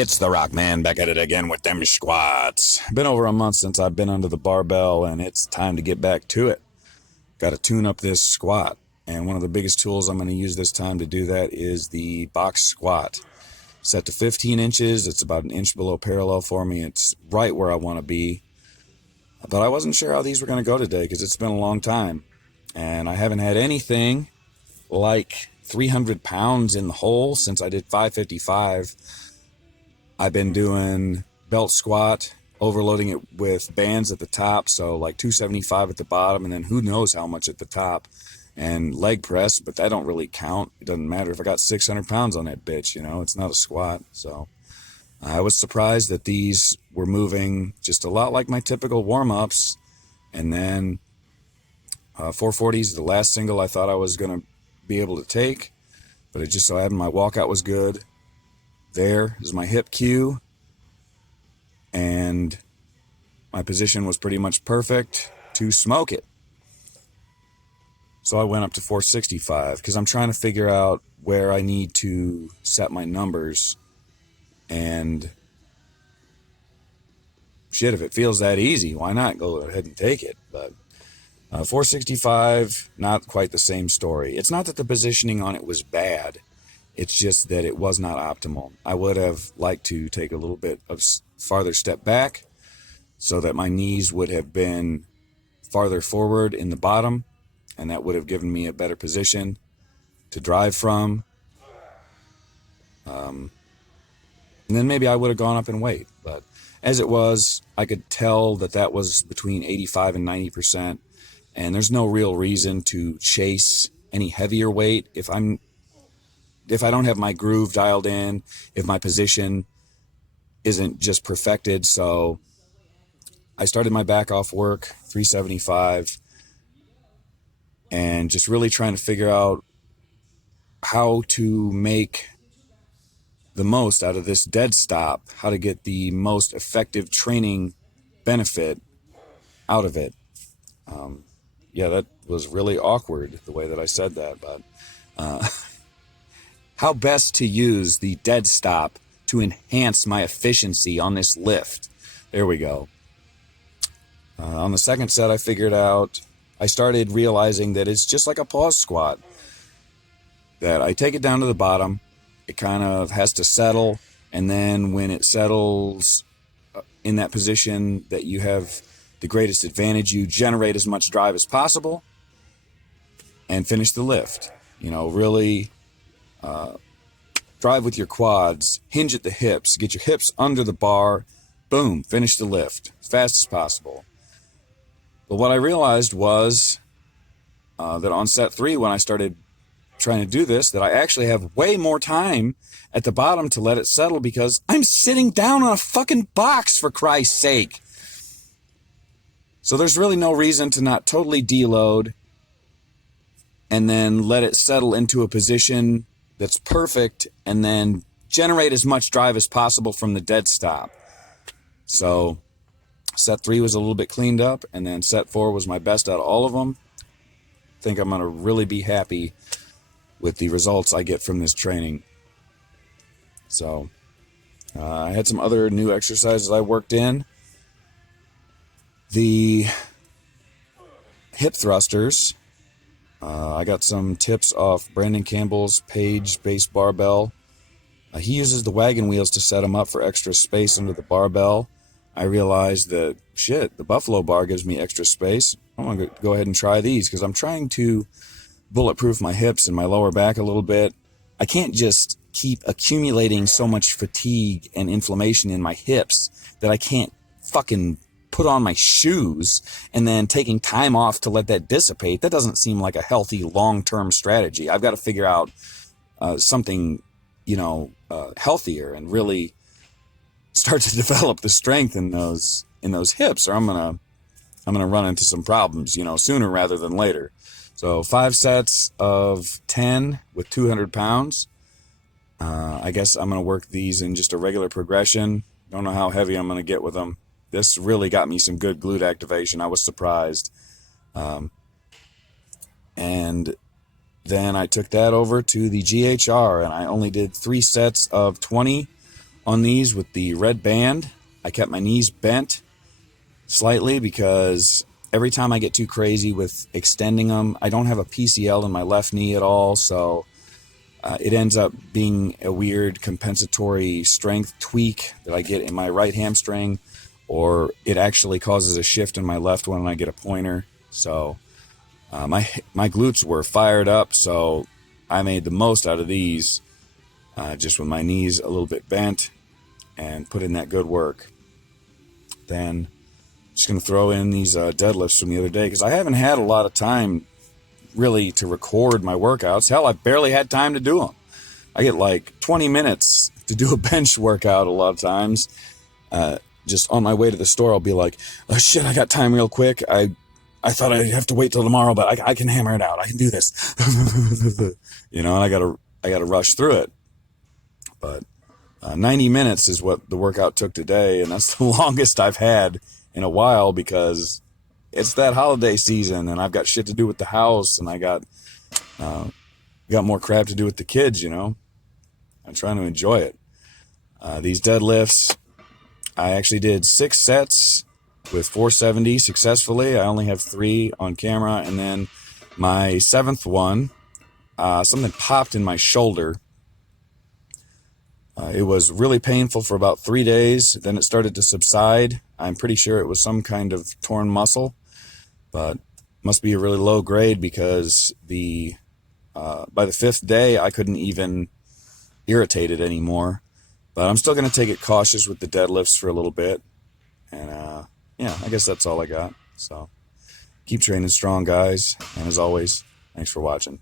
It's the Rock Man back at it again with them squats. Been over a month since I've been under the barbell, and it's time to get back to it. Got to tune up this squat, and one of the biggest tools I'm going to use this time to do that is the box squat. Set to 15 inches. It's about an inch below parallel for me. It's right where I want to be. But I wasn't sure how these were going to go today because it's been a long time, and I haven't had anything like 300 pounds in the hole since I did 555. I've been doing belt squat, overloading it with bands at the top, so like 275 at the bottom, and then who knows how much at the top, and leg press, but that don't really count. It doesn't matter if I got 600 pounds on that bitch, it's not a squat. So I was surprised that these were moving just a lot like my typical warm-ups, and then 440 is the last single I thought I was going to be able to take, but it just so happened my walkout was good. There is my hip cue, and my position was pretty much perfect to smoke it. So I went up to 465 because I'm trying to figure out where I need to set my numbers, and shit, if it feels that easy, why not go ahead and take it? But 465, not quite the same story. It's not that the positioning on it was bad. It's just that it was not optimal. I would have liked to take a little bit of farther step back so that my knees would have been farther forward in the bottom, and that would have given me a better position to drive from. And then maybe I would have gone up in weight. But as it was, I could tell that that was between 85 and 90%, and there's no real reason to chase any heavier weight if I don't have my groove dialed in, if my position isn't just perfected. So I started my back off work, 375, and just really trying to figure out how to make the most out of this dead stop, how to get the most effective training benefit out of it. Yeah, that was really awkward, the way that I said that, but how best to use the dead stop to enhance my efficiency on this lift. There we go. On the second set, I started realizing that it's just like a pause squat. That I take it down to the bottom, it kind of has to settle, and then when it settles in that position that you have the greatest advantage, you generate as much drive as possible and finish the lift. Really drive with your quads, hinge at the hips, get your hips under the bar, boom, finish the lift as fast as possible. But what I realized was that on set 3, when I started trying to do this, that I actually have way more time at the bottom to let it settle because I'm sitting down on a fucking box, for Christ's sake. So there's really no reason to not totally deload and then let it settle into a position that's perfect and then generate as much drive as possible from the dead stop. So set 3 was a little bit cleaned up, and then set 4 was my best out of all of them. I think I'm going to really be happy with the results I get from this training. So I had some other new exercises I worked in. The hip thrusters, I got some tips off Brandon Campbell's Page Base Barbell. He uses the wagon wheels to set them up for extra space under the barbell. I realized that, the Buffalo bar gives me extra space. I'm going to go ahead and try these because I'm trying to bulletproof my hips and my lower back a little bit. I can't just keep accumulating so much fatigue and inflammation in my hips that I can't fucking put on my shoes and then taking time off to let that dissipate. That doesn't seem like a healthy long-term strategy. I've got to figure out something, healthier and really start to develop the strength in those hips, or I'm gonna run into some problems, sooner rather than later. So 5 sets of 10 with 200 pounds. I guess I'm gonna work these in just a regular progression. Don't know how heavy I'm gonna get with them. This really got me some good glute activation. I was surprised. And then I took that over to the GHR, and I only did 3 sets of 20 on these with the red band. I kept my knees bent slightly because every time I get too crazy with extending them, I don't have a PCL in my left knee at all, so it ends up being a weird compensatory strength tweak that I get in my right hamstring, or it actually causes a shift in my left one when I get a pointer. So my glutes were fired up, so I made the most out of these just with my knees a little bit bent and put in that good work. Then just going to throw in these deadlifts from the other day because I haven't had a lot of time really to record my workouts. Hell, I barely had time to do them. I get like 20 minutes to do a bench workout a lot of times. Just on my way to the store, I'll be like, oh shit, I got time real quick. I thought I'd have to wait till tomorrow, but I can hammer it out. I can do this. And I gotta rush through it. But 90 minutes is what the workout took today, and that's the longest I've had in a while because it's that holiday season, and I've got shit to do with the house, and I got more crap to do with the kids. I'm trying to enjoy it. These deadlifts, I actually did 6 sets with 470 successfully. I only have 3 on camera, and then my 7th one, something popped in my shoulder. It was really painful for about 3 days. Then it started to subside. I'm pretty sure it was some kind of torn muscle, but must be a really low grade because by the 5th day, I couldn't even irritate it anymore. But I'm still going to take it cautious with the deadlifts for a little bit. And I guess that's all I got. So keep training strong, guys. And as always, thanks for watching.